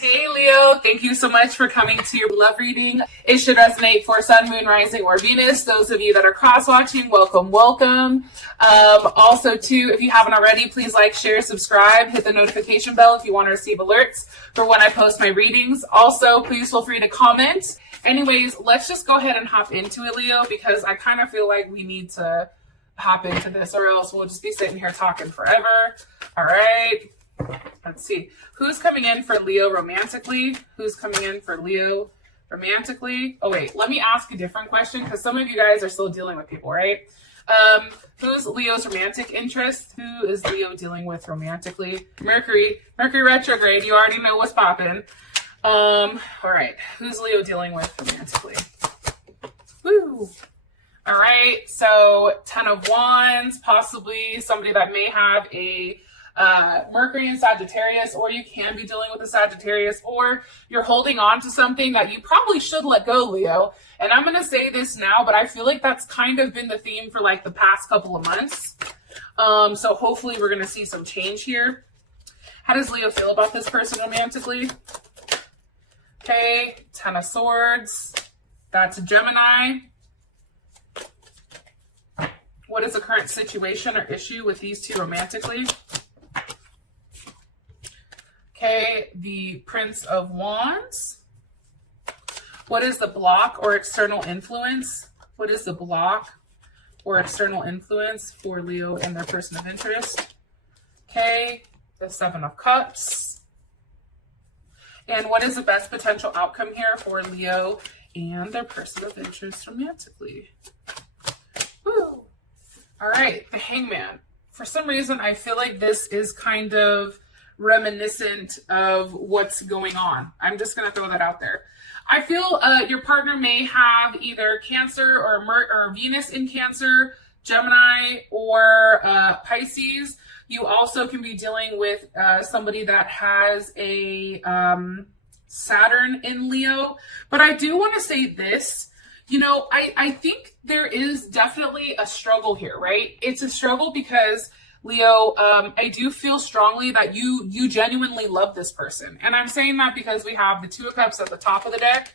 Hey Leo, thank you so much for coming to your love reading. It should resonate for Sun, Moon, Rising, or Venus. Those of you that are cross-watching, welcome. Also, too, if you haven't already, please like, share, subscribe, hit the notification bell if you want to receive alerts for when I post my readings. Also, please feel free to comment. Anyways, let's just go ahead and hop into it, Leo, because I kind of feel like we need to hop into this or else we'll just be sitting here talking forever. All right. Let's see. Who's coming in for Leo romantically? Who's coming in for Leo romantically? Oh, wait. Let me ask a different question because some of you guys are still dealing with people, right? Who's Leo's romantic interest? Who is Leo dealing with romantically? Mercury retrograde. You already know what's popping. All right. Who's Leo dealing with romantically? Woo! All right. So 10 of Wands, possibly somebody that may have a Mercury in Sagittarius, or you can be dealing with a Sagittarius, or you're holding on to something that you probably should let go, Leo. And I'm going to say this now, but I feel like that's kind of been the theme for like the past couple of months. So hopefully we're going to see some change here. How does Leo feel about this person romantically? Okay, 10 of Swords. That's a Gemini. What is the current situation or issue with these two romantically? Okay, the Prince of Wands. What is the block or external influence? What is the block or external influence for Leo and their person of interest? Okay, the 7 of Cups. And what is the best potential outcome here for Leo and their person of interest romantically? Woo. All right, the Hangman. For some reason, I feel like this is kind of reminiscent of what's going on. I'm just going to throw that out there. I feel your partner may have either Cancer or Venus in Cancer, Gemini, or Pisces. You also can be dealing with somebody that has a Saturn in Leo. But I do want to say this. You know, I think there is definitely a struggle here, right? It's a struggle because Leo, I do feel strongly that you genuinely love this person. And I'm saying that because we have the 2 of Cups at the top of the deck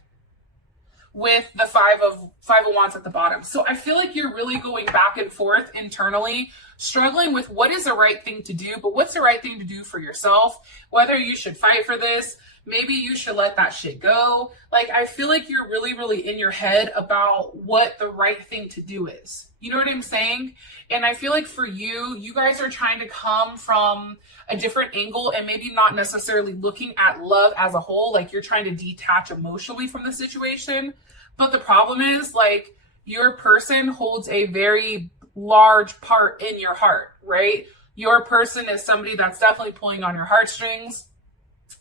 with the 5 of Wands at the bottom. So I feel like you're really going back and forth internally, struggling with what is the right thing to do, but what's the right thing to do for yourself, whether you should fight for this. Maybe you should let that shit go. Like, I feel like you're really, really in your head about what the right thing to do is. You know what I'm saying? And I feel like for you, you guys are trying to come from a different angle and maybe not necessarily looking at love as a whole. Like, you're trying to detach emotionally from the situation. But the problem is, like, your person holds a very large part in your heart, right? Your person is somebody that's definitely pulling on your heartstrings.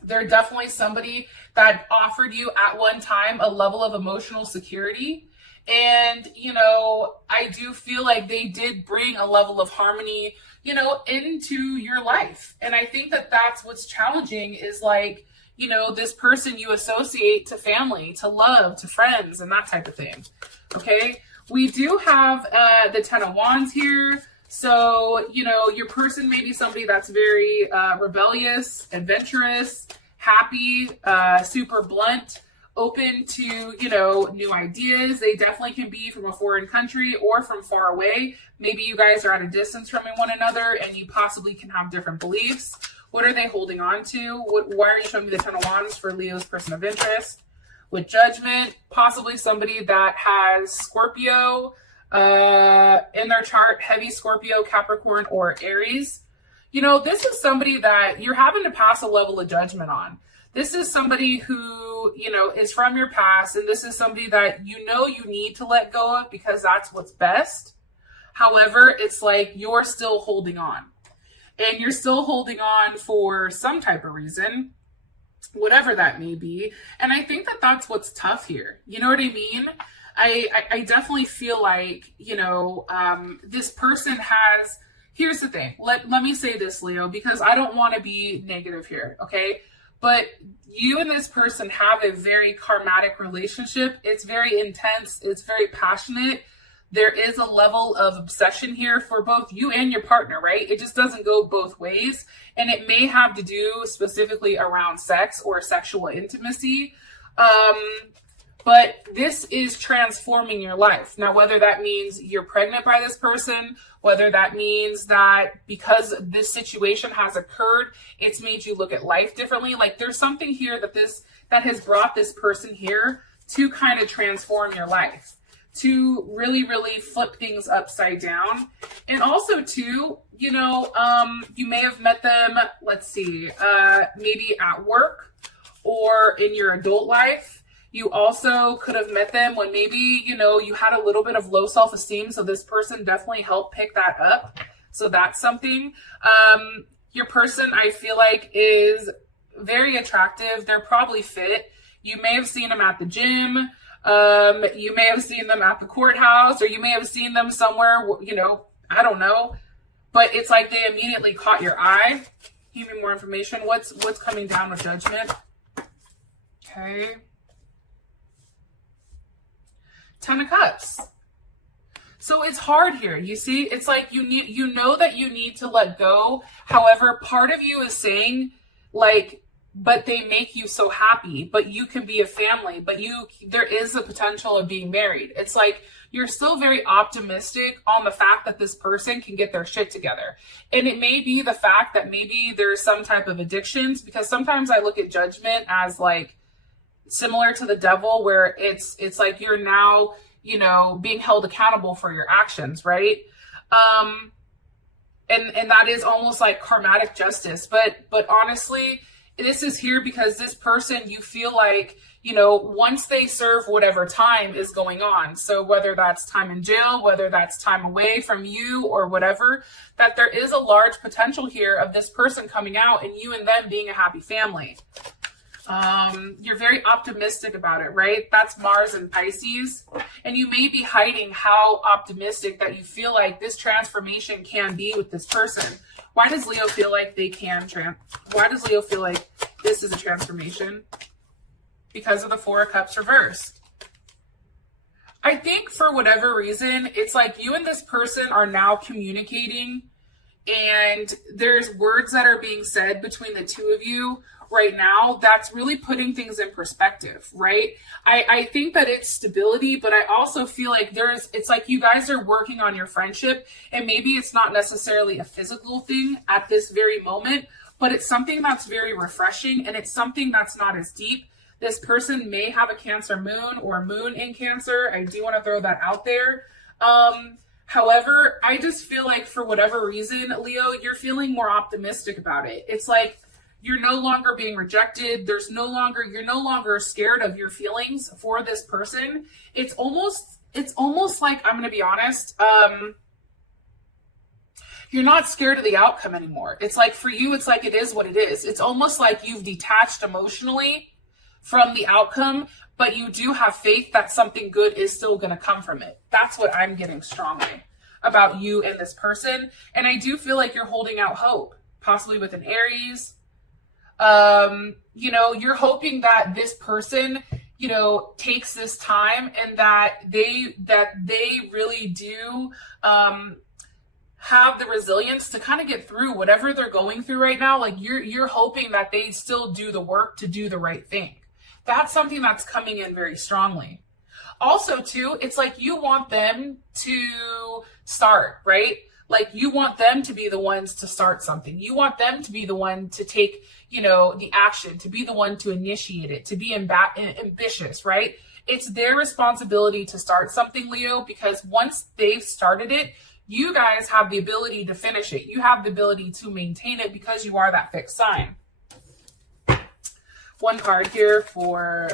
They're definitely somebody that offered you at one time a level of emotional security. And, you know, I do feel like they did bring a level of harmony, you know, into your life. And I think that that's what's challenging is like, you know, this person you associate to family, to love, to friends, and that type of thing. Okay. We do have the 10 of Wands here. So, you know, your person may be somebody that's very rebellious, adventurous, happy, super blunt, open to, you know, new ideas. They definitely can be from a foreign country or from far away. Maybe you guys are at a distance from one another and you possibly can have different beliefs. What are they holding on to? Why are you showing me the 10 of Wands for Leo's person of interest? With Judgment, possibly somebody that has Scorpio in their chart, heavy Scorpio, Capricorn, or Aries. You know, this is somebody that you're having to pass a level of judgment on. This is somebody who, you know, is from your past, and this is somebody that you know you need to let go of because that's what's best. However, it's like you're still holding on. And you're still holding on for some type of reason, whatever that may be. And I think that that's what's tough here. You know what I mean? I definitely feel like, you know, this person has, here's the thing. Let me say this, Leo, because I don't want to be negative here, okay? But you and this person have a very karmatic relationship. It's very intense. It's very passionate. there is a level of obsession here for both you and your partner, right? It just doesn't go both ways. And it may have to do specifically around sex or sexual intimacy. But this is transforming your life. Now, whether that means you're pregnant by this person, whether that means that because this situation has occurred, it's made you look at life differently. Like there's something here that has brought this person here to kind of transform your life, to really, really flip things upside down. And also too, you may have met them, let's see, maybe at work or in your adult life. You also could have met them when maybe, you had a little bit of low self-esteem. So this person definitely helped pick that up. So that's something. Your person, I feel like, is very attractive. They're probably fit. You may have seen them at the gym. You may have seen them at the courthouse, or you may have seen them somewhere, I don't know. But it's like they immediately caught your eye. Give me more information. What's coming down with Judgment? Okay. 10 of Cups. So it's hard here. You see, it's like you know that you need to let go. However, part of you is saying like, but they make you so happy, but you can be a family, but there is a potential of being married. It's like you're still very optimistic on the fact that this person can get their shit together. And it may be the fact that maybe there's some type of addictions, because sometimes I look at Judgment as like similar to the devil, where it's like you're now, being held accountable for your actions, right? And that is almost like karmatic justice. But honestly, this is here because this person, you feel like, once they serve whatever time is going on, so whether that's time in jail, whether that's time away from you or whatever, that there is a large potential here of this person coming out and you and them being a happy family. You're very optimistic about it, right? That's Mars and Pisces. And you may be hiding how optimistic that you feel like this transformation can be with this person. Why does Leo feel like why does Leo feel like this is a transformation? Because of the Four of Cups reversed. I think for whatever reason, it's like you and this person are now communicating, and there's words that are being said between the two of you right now that's really putting things in perspective, right? I think that it's stability, but I also feel like it's like you guys are working on your friendship, and maybe it's not necessarily a physical thing at this very moment, but it's something that's very refreshing, and it's something that's not as deep. This person may have a Cancer moon or moon in Cancer. I do want to throw that out there. However, I just feel like for whatever reason, Leo, you're feeling more optimistic about it. It's like you're no longer being rejected. You're no longer scared of your feelings for this person. It's almost like, I'm going to be honest, you're not scared of the outcome anymore. It's like for you, it's like it is what it is. It's almost like you've detached emotionally from the outcome, but you do have faith that something good is still going to come from it. That's what I'm getting strongly about you and this person. And I do feel like you're holding out hope, possibly with an Aries. You're hoping that this person, takes this time, and that they really do have the resilience to kind of get through whatever they're going through right now. Like you're hoping that they still do the work to do the right thing. That's something that's coming in very strongly. Also, too, it's like you want them to start, right? Like you want them to be the ones to start something. You want them to be the one to take, the action, to be the one to initiate it, to be ambitious, right? It's their responsibility to start something, Leo, because once they've started it, you guys have the ability to finish it. You have the ability to maintain it because you are that fixed sign. One card here for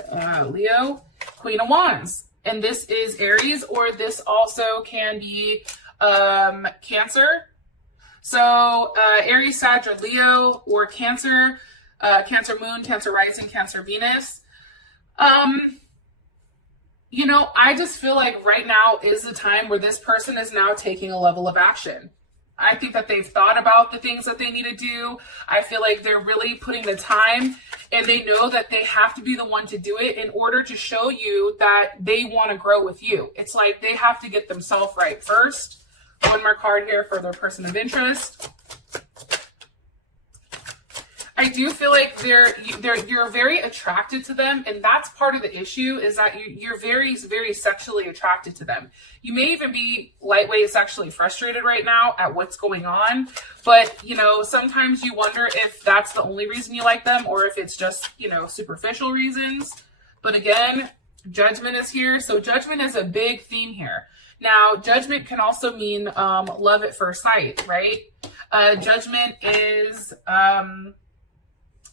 Leo, Queen of Wands. And this is Aries, or this also can be Cancer. So Aries, Sag, or Leo, or Cancer, Cancer Moon, Cancer Rising, Cancer Venus. I just feel like right now is the time where this person is now taking a level of action. I think that they've thought about the things that they need to do. I feel like they're really putting the time, and they know that they have to be the one to do it in order to show you that they want to grow with you. It's like they have to get themselves right first. One more card here for their person of interest. I do feel like you're very attracted to them, and that's part of the issue, is that you're very, very sexually attracted to them. You may even be lightweight sexually frustrated right now at what's going on, but, you know, sometimes you wonder if that's the only reason you like them, or if it's just, you know, superficial reasons. But again, Judgment is here, so Judgment is a big theme here. Now, Judgment can also mean love at first sight, right? Judgment is...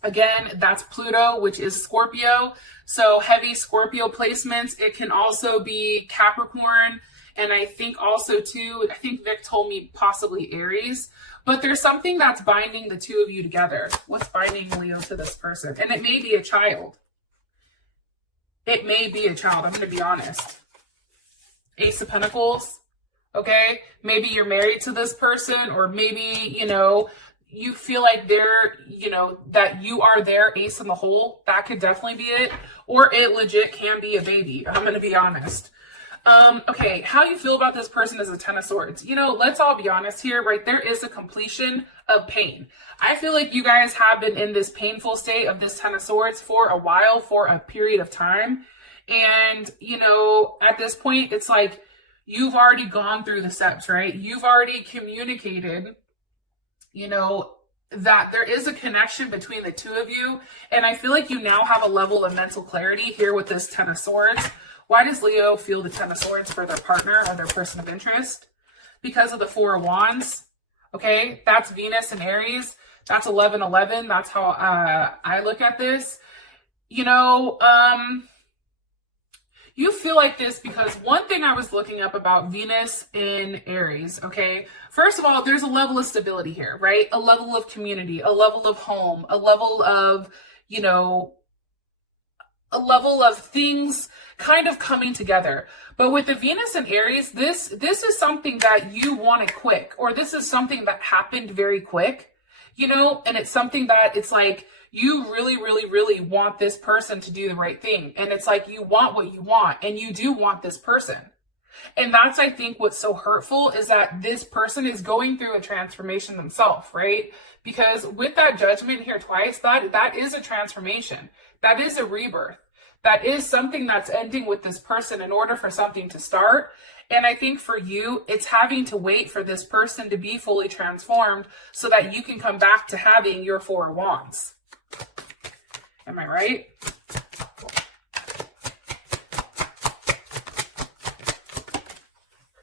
Again, that's Pluto, which is Scorpio. So heavy Scorpio placements. It can also be Capricorn. And I think also too, I think Vic told me possibly Aries. But there's something that's binding the two of you together. What's binding Leo to this person? And it may be a child. It may be a child. I'm going to be honest. Ace of Pentacles. Okay. Maybe you're married to this person, or maybe, you know, you feel like they're, you know, that you are their ace in the hole. That could definitely be it. Or it legit can be a baby. I'm going to be honest. Okay, how you feel about this person is a Ten of Swords. You know, let's all be honest here, right? There is a completion of pain. I feel like you guys have been in this painful state of this Ten of Swords for a while, for a period of time. And, you know, at this point, it's like you've already gone through the steps, right? You've already communicated, you know, that there is a connection between the two of you. And I feel like you now have a level of mental clarity here with this Ten of Swords. Why does Leo feel the Ten of Swords for their partner or their person of interest? Because of the Four of Wands. Okay, that's Venus and Aries. That's 11-11. That's how I look at this. You know, you feel like this because one thing I was looking up about Venus in Aries, okay? First of all, there's a level of stability here, right? A level of community, a level of home, a level of, you know, a level of things kind of coming together. But with the Venus and Aries, this is something that you wanted quick, or this is something that happened very quick, you know, and it's something that it's like, you really, really, really want this person to do the right thing. And it's like, you want what you want, and you do want this person. And that's, I think, what's so hurtful is that this person is going through a transformation themselves, right? Because with that Judgment here twice, that is a transformation. That is a rebirth. That is something that's ending with this person in order for something to start. And I think for you, it's having to wait for this person to be fully transformed so that you can come back to having your Four of Wands. Am I right?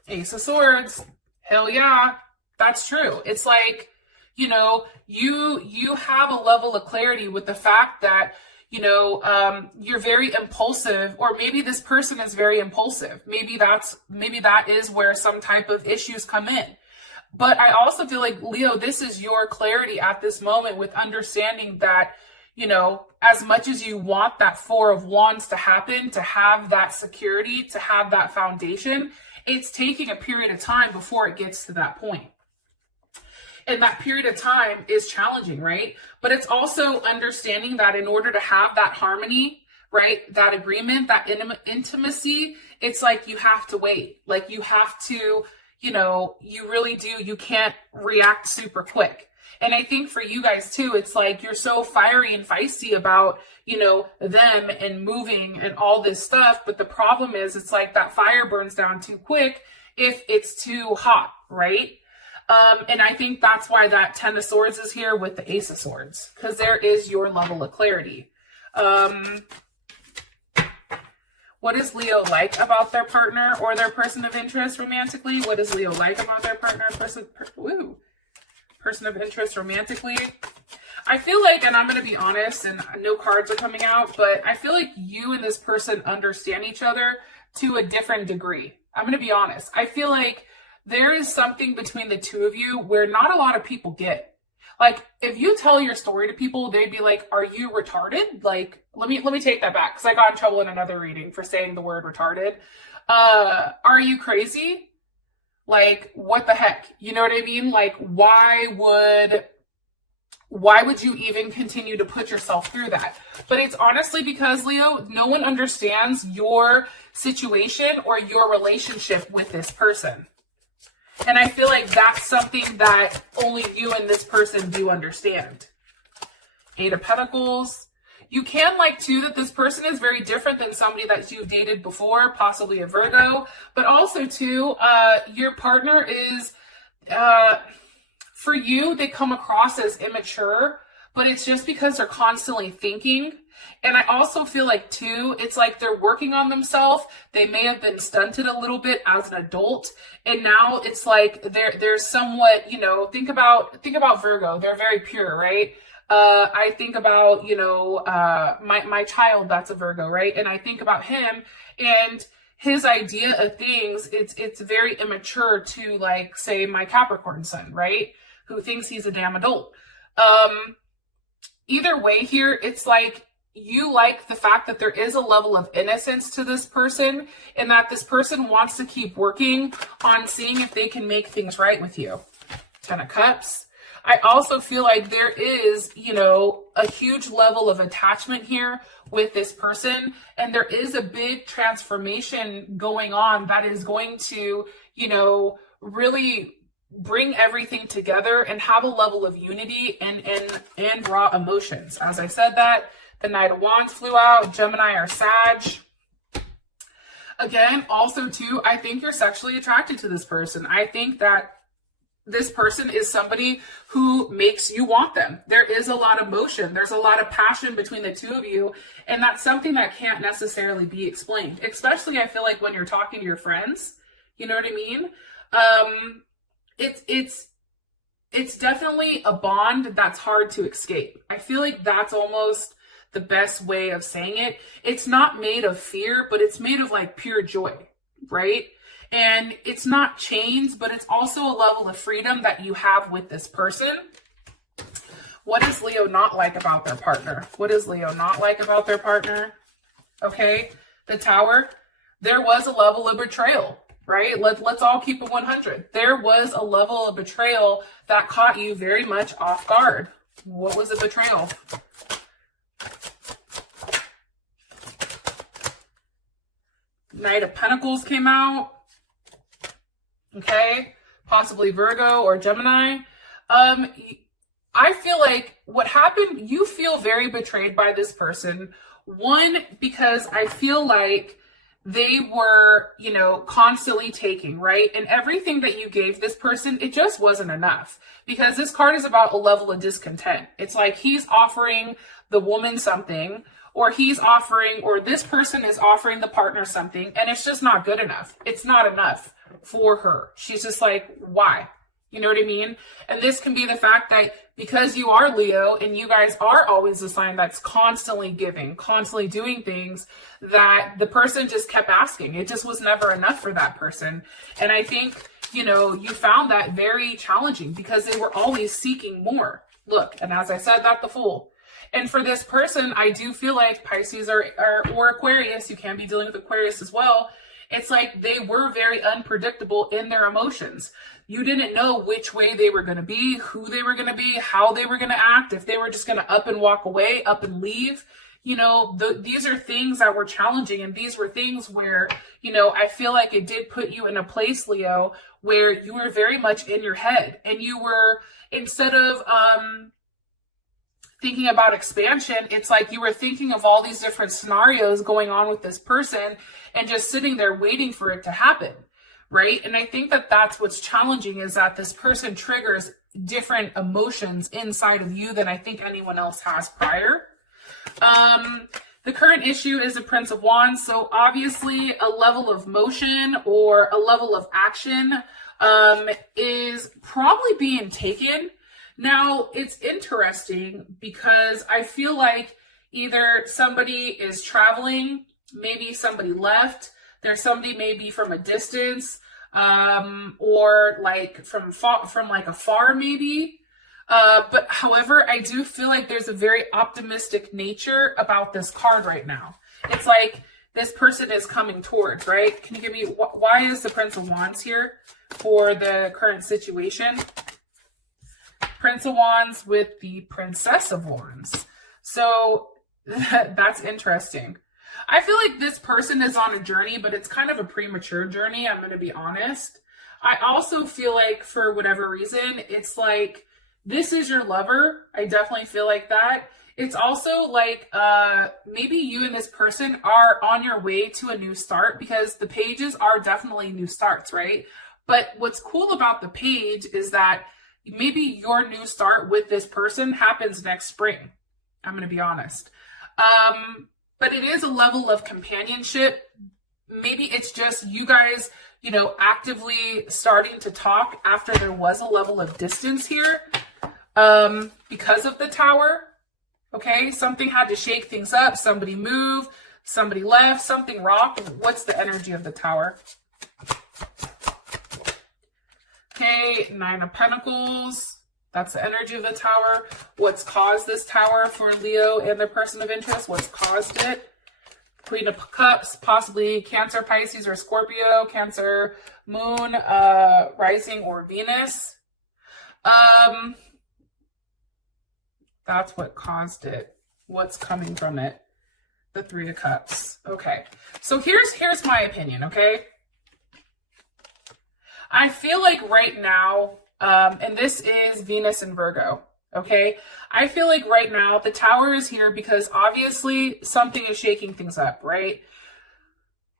Ace of Swords. Hell yeah. That's true. It's like, you know, you have a level of clarity with the fact that, you know, you're very impulsive, or maybe this person is very impulsive. Maybe that is where some type of issues come in. But I also feel like, Leo, this is your clarity at this moment with understanding that, you know, as much as you want that Four of Wands to happen, to have that security, to have that foundation, it's taking a period of time before it gets to that point. And that period of time is challenging, right? But it's also understanding that in order to have that harmony, right, that agreement, that intimacy, it's like you have to wait. Like you have to, you know, you really do. You can't react super quick. And I think for you guys too, it's like you're so fiery and feisty about, you know, them and moving and all this stuff. But the problem is, it's like that fire burns down too quick if it's too hot, right? And I think that's why that Ten of Swords is here with the Ace of Swords, because there is your level of clarity. What does Leo like about their partner or their person of interest romantically? What does Leo like about their partner, person of interest romantically? I feel like, and I'm going to be honest, and no cards are coming out, but I feel like you and this person understand each other to a different degree. I'm going to be honest. I feel like there is something between the two of you where not a lot of people get. Like, if you tell your story to people, they'd be like, are you retarded? Like, let me take that back, because I got in trouble in another reading for saying the word retarded. Are you crazy? Like, what the heck? You know what I mean? Like, why would you even continue to put yourself through that? But it's honestly because, Leo, no one understands your situation or your relationship with this person. And I feel like that's something that only you and this person do understand. Eight of Pentacles. You can like too that this person is very different than somebody that you've dated before, possibly a Virgo, but also too, your partner is, for you, they come across as immature, but it's just because they're constantly thinking. And I also feel like too, it's like they're working on themselves. They may have been stunted a little bit as an adult. And now it's like they're somewhat, you know, think about Virgo. They're very pure, right? I think about, you know, my child that's a Virgo, right? And I think about him and his idea of things, it's very immature to like, say, my Capricorn son, right? Who thinks he's a damn adult. Either way here, it's like you like the fact that there is a level of innocence to this person and that this person wants to keep working on seeing if they can make things right with you. Ten of Cups. I also feel like there is, you know, a huge level of attachment here with this person. And there is a big transformation going on that is going to, you know, really bring everything together and have a level of unity and raw emotions. As I said that, the Knight of Wands flew out, Gemini or Sag. Again, also too, I think you're sexually attracted to this person. I think that this person is somebody who makes you want them. There is a lot of motion. There's a lot of passion between the two of you. And that's something that can't necessarily be explained, especially I feel like when you're talking to your friends, you know what I mean? It's definitely a bond that's hard to escape. I feel like that's almost the best way of saying it. It's not made of fear, but it's made of like pure joy, right? And it's not chains, but it's also a level of freedom that you have with this person. What does Leo not like about their partner? What does Leo not like about their partner? Okay, the Tower. There was a level of betrayal, right? Let's all keep it 100. There was a level of betrayal that caught you very much off guard. What was the betrayal? Knight of Pentacles came out. Okay, possibly Virgo or Gemini. I feel like what happened, you feel very betrayed by this person. One, because I feel like they were, you know, constantly taking, right? And everything that you gave this person, it just wasn't enough. Because this card is about a level of discontent. It's like he's offering the woman something, or he's offering, or this person is offering the partner something, and it's just not good enough. It's not enough for her. She's just like, why? You know what I mean? And this can be the fact that because you are Leo and you guys are always a sign that's constantly giving, constantly doing things, that the person just kept asking. It just was never enough for that person. And I think, you know, you found that very challenging because they were always seeking more. Look, and as I said, that the Fool. And for this person, I do feel like Pisces or Aquarius, you can be dealing with Aquarius as well. It's like they were very unpredictable in their emotions. You didn't know which way they were going to be, who they were going to be, how they were going to act, if they were just going to up and walk away, up and leave. You know, these are things that were challenging, and these were things where, you know, I feel like it did put you in a place, Leo, where you were very much in your head, and you were, instead of thinking about expansion, it's like you were thinking of all these different scenarios going on with this person and just sitting there waiting for it to happen, right? And I think that that's what's challenging, is that this person triggers different emotions inside of you than I think anyone else has prior. The current issue is the Prince of Wands. So obviously a level of motion or a level of action is probably being taken. Now, it's interesting because I feel like either somebody is traveling, maybe somebody left, there's somebody maybe from a distance, or like from like afar maybe. But however, I do feel like there's a very optimistic nature about this card right now. It's like this person is coming towards, right? Can you give me, why is the Prince of Wands here for the current situation? Prince of Wands with the Princess of Wands. So that's interesting. I feel like this person is on a journey, but it's kind of a premature journey. I'm going to be honest. I also feel like for whatever reason, it's like, this is your lover. I definitely feel like that. It's also like maybe you and this person are on your way to a new start, because the pages are definitely new starts, right? But what's cool about the page is that maybe your new start with this person happens next spring. I'm going to be honest. But it is a level of companionship. Maybe it's just you guys, you know, actively starting to talk after there was a level of distance here because of the Tower. Okay, something had to shake things up. Somebody moved, somebody left, something rocked. What's the energy of the Tower? Okay, Nine of Pentacles. That's the energy of the Tower. What's caused this Tower for Leo and their person of interest? What's caused it? Queen of Cups, possibly Cancer, Pisces, or Scorpio. Cancer, Moon, Rising, or Venus. That's what caused it. What's coming from it? The Three of Cups. Okay. So here's my opinion, okay? I feel like right now, and this is Venus and Virgo, okay? I feel like right now the Tower is here because obviously something is shaking things up, right?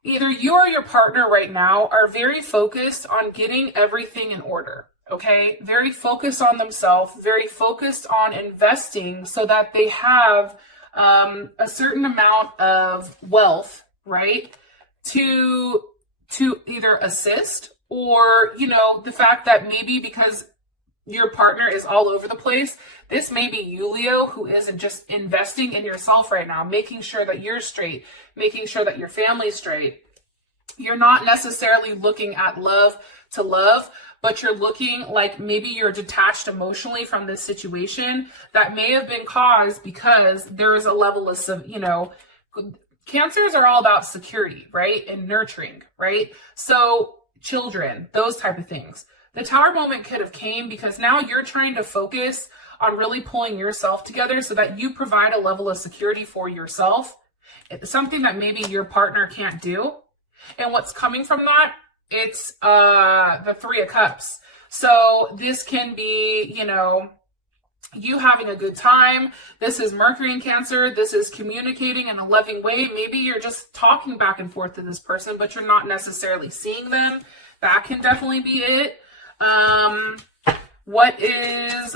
Either you or your partner right now are very focused on getting everything in order, okay? Very focused on themselves, very focused on investing so that they have a certain amount of wealth, right? To either assist or, you know, the fact that maybe because your partner is all over the place, this may be you, Leo, who isn't just investing in yourself right now, making sure that you're straight, making sure that your family's straight. You're not necessarily looking at love to love, but you're looking like maybe you're detached emotionally from this situation that may have been caused because there is a level of, you know, Cancers are all about security, right? And nurturing, right? So children, those type of things. The Tower moment could have came because now you're trying to focus on really pulling yourself together so that you provide a level of security for yourself. It's something that maybe your partner can't do. And what's coming from that? It's the Three of Cups. So this can be, you know, you having a good time. This is Mercury in Cancer. This is communicating in a loving way. Maybe you're just talking back and forth to this person, but you're not necessarily seeing them. That can definitely be it. What is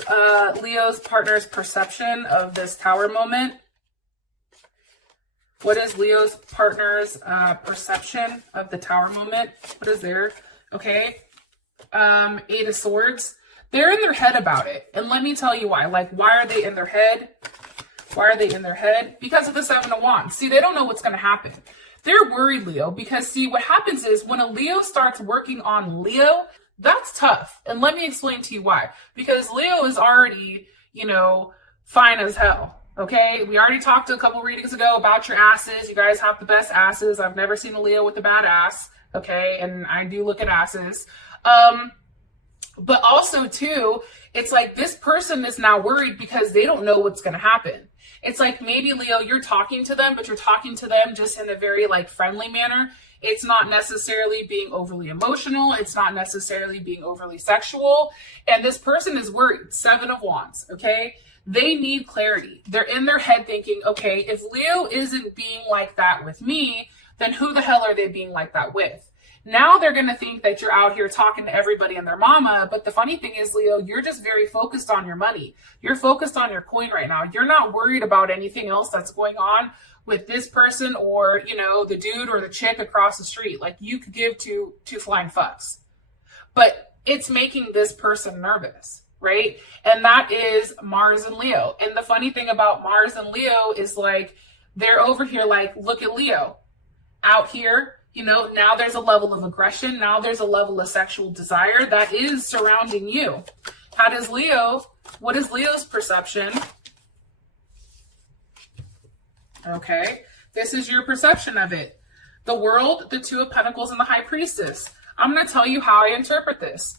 Leo's partner's perception of this Tower moment? What is Leo's partner's perception of the Tower moment? What is their, okay? Eight of Swords. They're in their head about it. And let me tell you why. Like, why are they in their head? Why are they in their head? Because of the Seven of Wands. See, they don't know what's going to happen. They're worried, Leo, because see, what happens is when a Leo starts working on Leo, that's tough. And let me explain to you why. Because Leo is already, you know, fine as hell. Okay, we already talked a couple readings ago about your asses. You guys have the best asses. I've never seen a Leo with a bad ass. Okay, and I do look at asses. But also too, it's like this person is now worried because they don't know what's going to happen. It's like maybe Leo, you're talking to them, but you're talking to them just in a very like friendly manner. It's not necessarily being overly emotional. It's not necessarily being overly sexual. And this person is worried. Seven of Wands. Okay. They need clarity. They're in their head thinking, okay, if Leo isn't being like that with me, then who the hell are they being like that with? Now they're going to think that you're out here talking to everybody and their mama. But the funny thing is, Leo, you're just very focused on your money. You're focused on your coin right now. You're not worried about anything else that's going on with this person or, you know, the dude or the chick across the street. Like you could give two flying fucks. But it's making this person nervous. Right? And that is Mars and Leo. And the funny thing about Mars and Leo is like, they're over here like, look at Leo out here, you know, now there's a level of aggression. Now there's a level of sexual desire that is surrounding you. How does Leo, what is Leo's perception? Okay. This is your perception of it. The World, the Two of Pentacles, and the High Priestess. I'm going to tell you how I interpret this.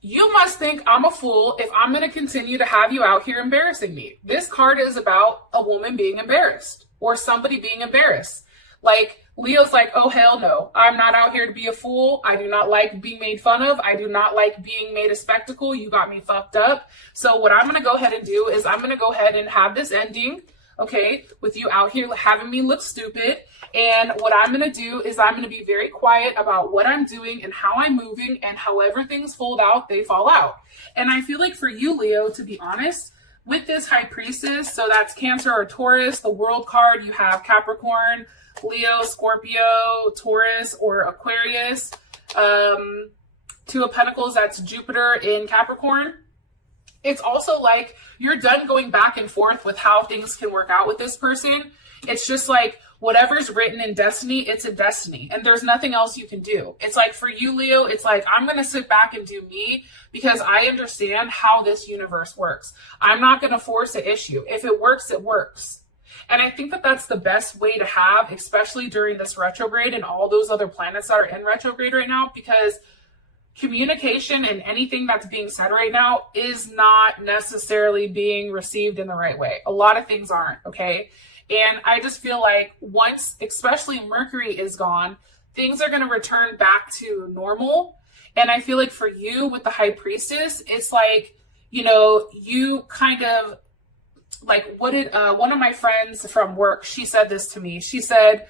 You must think I'm a fool if I'm going to continue to have you out here embarrassing me. This card is about a woman being embarrassed or somebody being embarrassed. Like, Leo's like, oh, hell no. I'm not out here to be a fool. I do not like being made fun of. I do not like being made a spectacle. You got me fucked up. So what I'm going to go ahead and do is I'm going to go ahead and have this ending, okay, with you out here having me look stupid. And what I'm going to do is I'm going to be very quiet about what I'm doing and how I'm moving, and however things fold out, they fall out. And I feel like for you, Leo, to be honest, with this High Priestess, so that's Cancer or Taurus, the World card, you have Capricorn, Leo, Scorpio, Taurus, or Aquarius. Two of Pentacles, that's Jupiter in Capricorn. It's also like you're done going back and forth with how things can work out with this person. It's just like whatever's written in destiny, it's a destiny. And there's nothing else you can do. It's like for you, Leo, it's like I'm going to sit back and do me because I understand how this universe works. I'm not going to force an issue. If it works, it works. And I think that that's the best way to have, especially during this retrograde and all those other planets that are in retrograde right now, because communication and anything that's being said right now is not necessarily being received in the right way. A lot of things aren't, okay? And I just feel like once, especially Mercury is gone, things are going to return back to normal. And I feel like for you with the High Priestess, it's like, you know, you kind of, like, what did one of my friends from work, she said this to me. She said,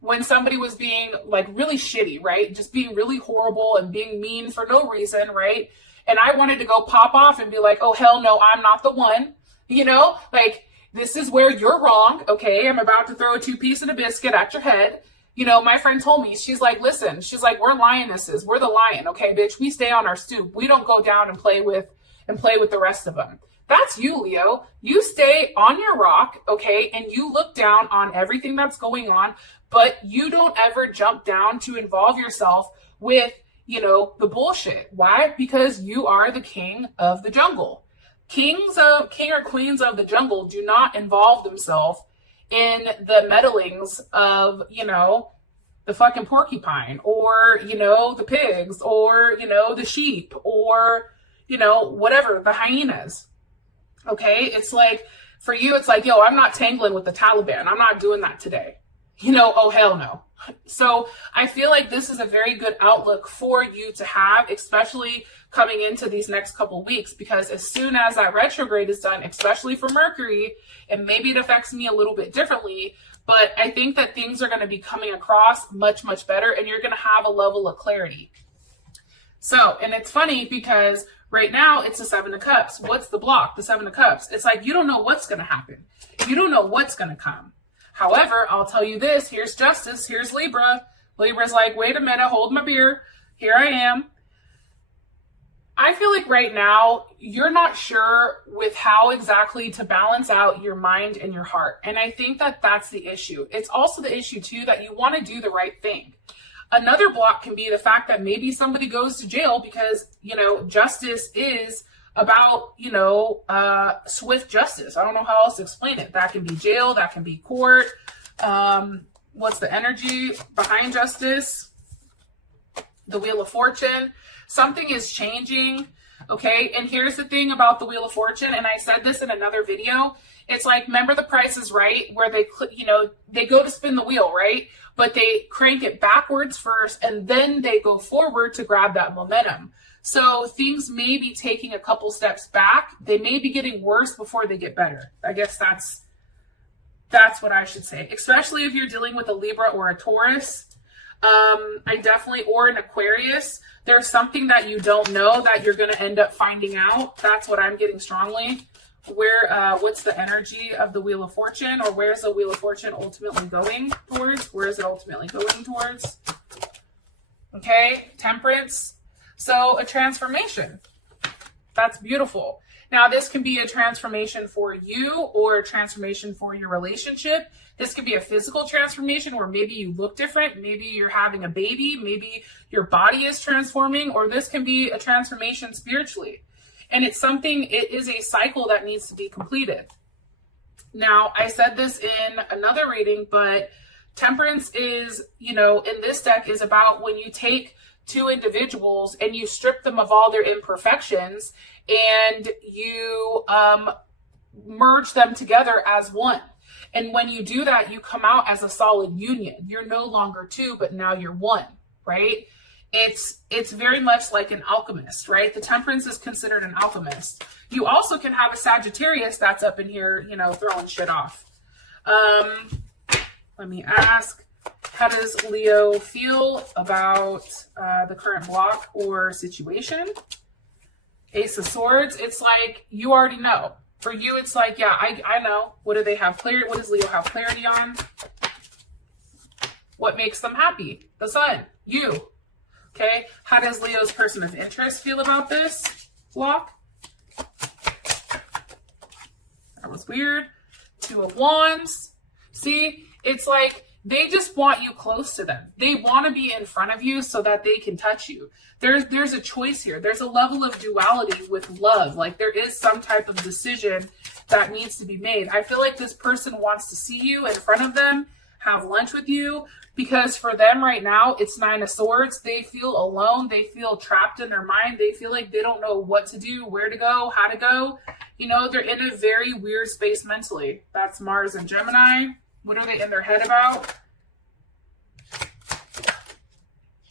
when somebody was being like really shitty, right? Just being really horrible and being mean for no reason, right? And I wanted to go pop off and be like, oh, hell no, I'm not the one. You know, like, this is where you're wrong, okay? I'm about to throw a 2-piece and a biscuit at your head. You know, my friend told me, she's like, listen, she's like, we're lionesses. We're the lion, okay, bitch? We stay on our stoop. We don't go down and play with the rest of them. That's you, Leo. You stay on your rock, okay, and you look down on everything that's going on, but you don't ever jump down to involve yourself with, you know, the bullshit. Why? Because you are the king of the jungle. King or queens of the jungle do not involve themselves in the meddlings of, you know, the fucking porcupine or, you know, the pigs or, you know, the sheep or, you know, whatever, the hyenas. Okay, it's like, for you, it's like, yo, I'm not tangling with the Taliban. I'm not doing that today. You know, oh, hell no. So I feel like this is a very good outlook for you to have, especially coming into these next couple weeks, because as soon as that retrograde is done, especially for Mercury, and maybe it affects me a little bit differently, but I think that things are going to be coming across much, much better, and you're going to have a level of clarity. So, and it's funny because right now it's the Seven of Cups. What's the block? The Seven of Cups. It's like you don't know what's going to happen. You don't know what's going to come. However, I'll tell you this. Here's Justice. Here's Libra. Libra's like, wait a minute. Hold my beer. Here I am. I feel like right now you're not sure with how exactly to balance out your mind and your heart. And I think that that's the issue. It's also the issue, too, that you want to do the right thing. Another block can be the fact that maybe somebody goes to jail because, you know, justice is about, you know, swift justice. I don't know how else to explain it. That can be jail. That can be court. What's the energy behind justice? The Wheel of Fortune. Something is changing. Okay. And here's the thing about the Wheel of Fortune. And I said this in another video. It's like, remember The Price is Right, where they, you know, they go to spin the wheel, right? But they crank it backwards first, and then they go forward to grab that momentum. So things may be taking a couple steps back. They may be getting worse before they get better. I guess that's what I should say, especially if you're dealing with a Libra or a Taurus. I definitely, or an Aquarius. There's something that you don't know that you're going to end up finding out. That's what I'm getting strongly. What's the energy of the Wheel of Fortune, or where's the Wheel of Fortune ultimately going towards? Where is it ultimately going towards? Okay, Temperance. So a transformation. That's beautiful. Now, this can be a transformation for you or a transformation for your relationship. This can be a physical transformation where maybe you look different. Maybe you're having a baby. Maybe your body is transforming, or this can be a transformation spiritually. And it's something, it is a cycle that needs to be completed. Now, I said this in another reading, but temperance is, in this deck is about when you take two individuals and you strip them of all their imperfections and you merge them together as one. And when you do that, you come out as a solid union. You're no longer two, but now you're one, right? It's very much like an alchemist, right? The temperance is considered an alchemist. You also can have a Sagittarius that's up in here, throwing shit off. Let me ask, how does Leo feel about the current block or situation? Ace of Swords, it's like, you already know. For you, it's like, yeah, I know. What do they have clarity? What does Leo have clarity on? What makes them happy? The sun, you. Okay, how does Leo's person of interest feel about this block? That was weird. Two of Wands. See, it's like they just want you close to them. They want to be in front of you so that they can touch you. There's a choice here. There's a level of duality with love. Like there is some type of decision that needs to be made. I feel like this person wants to see you in front of them, have lunch with you, because for them right now, it's Nine of Swords. They feel alone. They feel trapped in their mind. They feel like they don't know what to do, where to go, how to go. They're in a very weird space mentally. That's Mars and Gemini. What are they in their head about?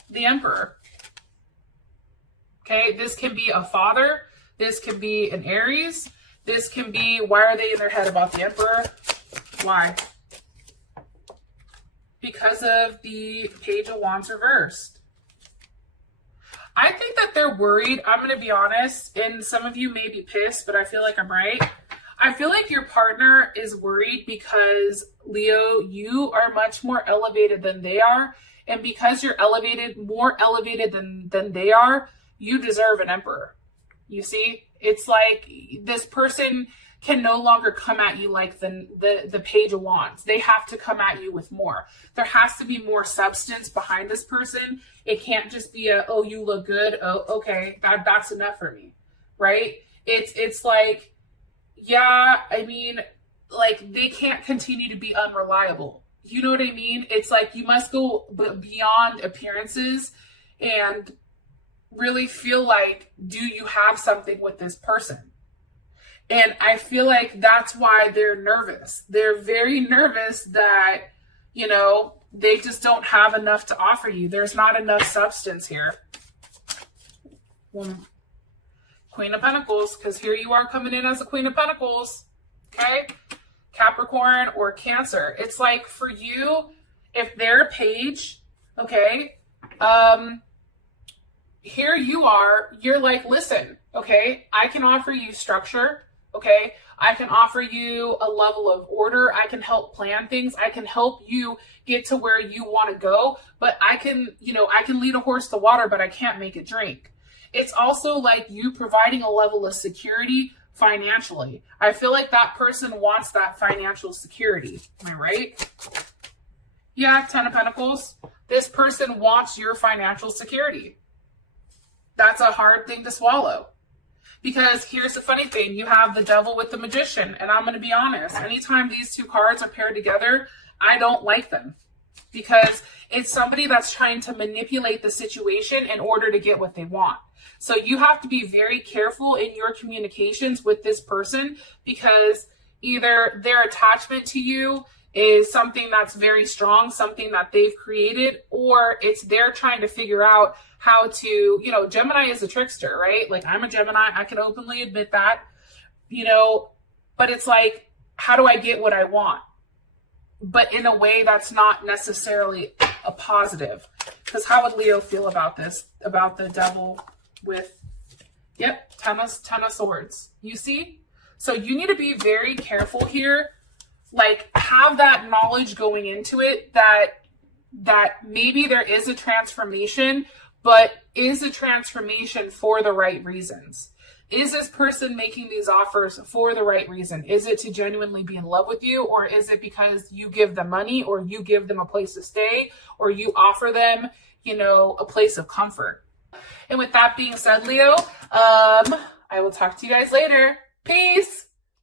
The Emperor. Okay, this can be a father. This can be an Aries. This can be, why are they in their head about the Emperor? Why? Because of the Page of Wands reversed. I think that they're worried. I'm going to be honest, and some of you may be pissed, but I feel like I'm right. I feel like your partner is worried because, Leo, you are much more elevated than they are. And because you're more elevated than they are, you deserve an Emperor. You see? It's like this person can no longer come at you like the Page of Wands. They have to come at you with more. There has to be more substance behind this person. It can't just be oh, you look good. Oh, okay, that's enough for me, right? It's like, yeah, I mean, like they can't continue to be unreliable. You know what I mean? It's like you must go beyond appearances and really feel like, do you have something with this person? And I feel like that's why they're nervous. They're very nervous that, they just don't have enough to offer you. There's not enough substance here. Queen of Pentacles, because here you are coming in as a Queen of Pentacles. Okay? Capricorn or Cancer. It's like for you, if they're a page, okay, here you are, you're like, listen, okay, I can offer you structure. Okay, I can offer you a level of order. I can help plan things. I can help you get to where you want to go. But I can lead a horse to water, but I can't make it drink. It's also like you providing a level of security financially. I feel like that person wants that financial security. Am I right? Yeah, Ten of Pentacles. This person wants your financial security. That's a hard thing to swallow. Because here's the funny thing, you have the Devil with the Magician, and I'm going to be honest, anytime these two cards are paired together, I don't like them. Because it's somebody that's trying to manipulate the situation in order to get what they want. So you have to be very careful in your communications with this person, because either their attachment to you is something that's very strong, something that they've created, or it's they're trying to figure out how to, Gemini is a trickster, right? Like I'm a Gemini, I can openly admit that, but it's like, how do I get what I want? But in a way that's not necessarily a positive. Because how would Leo feel about this, about the Devil with, yep, Ten of Swords. You see? So you need to be very careful here. Like have that knowledge going into it that maybe there is a transformation, but is a transformation for the right reasons? Is this person making these offers for the right reason? Is it to genuinely be in love with you? Or is it because you give them money, or you give them a place to stay, or you offer them, a place of comfort? And with that being said, Leo, I will talk to you guys later. Peace.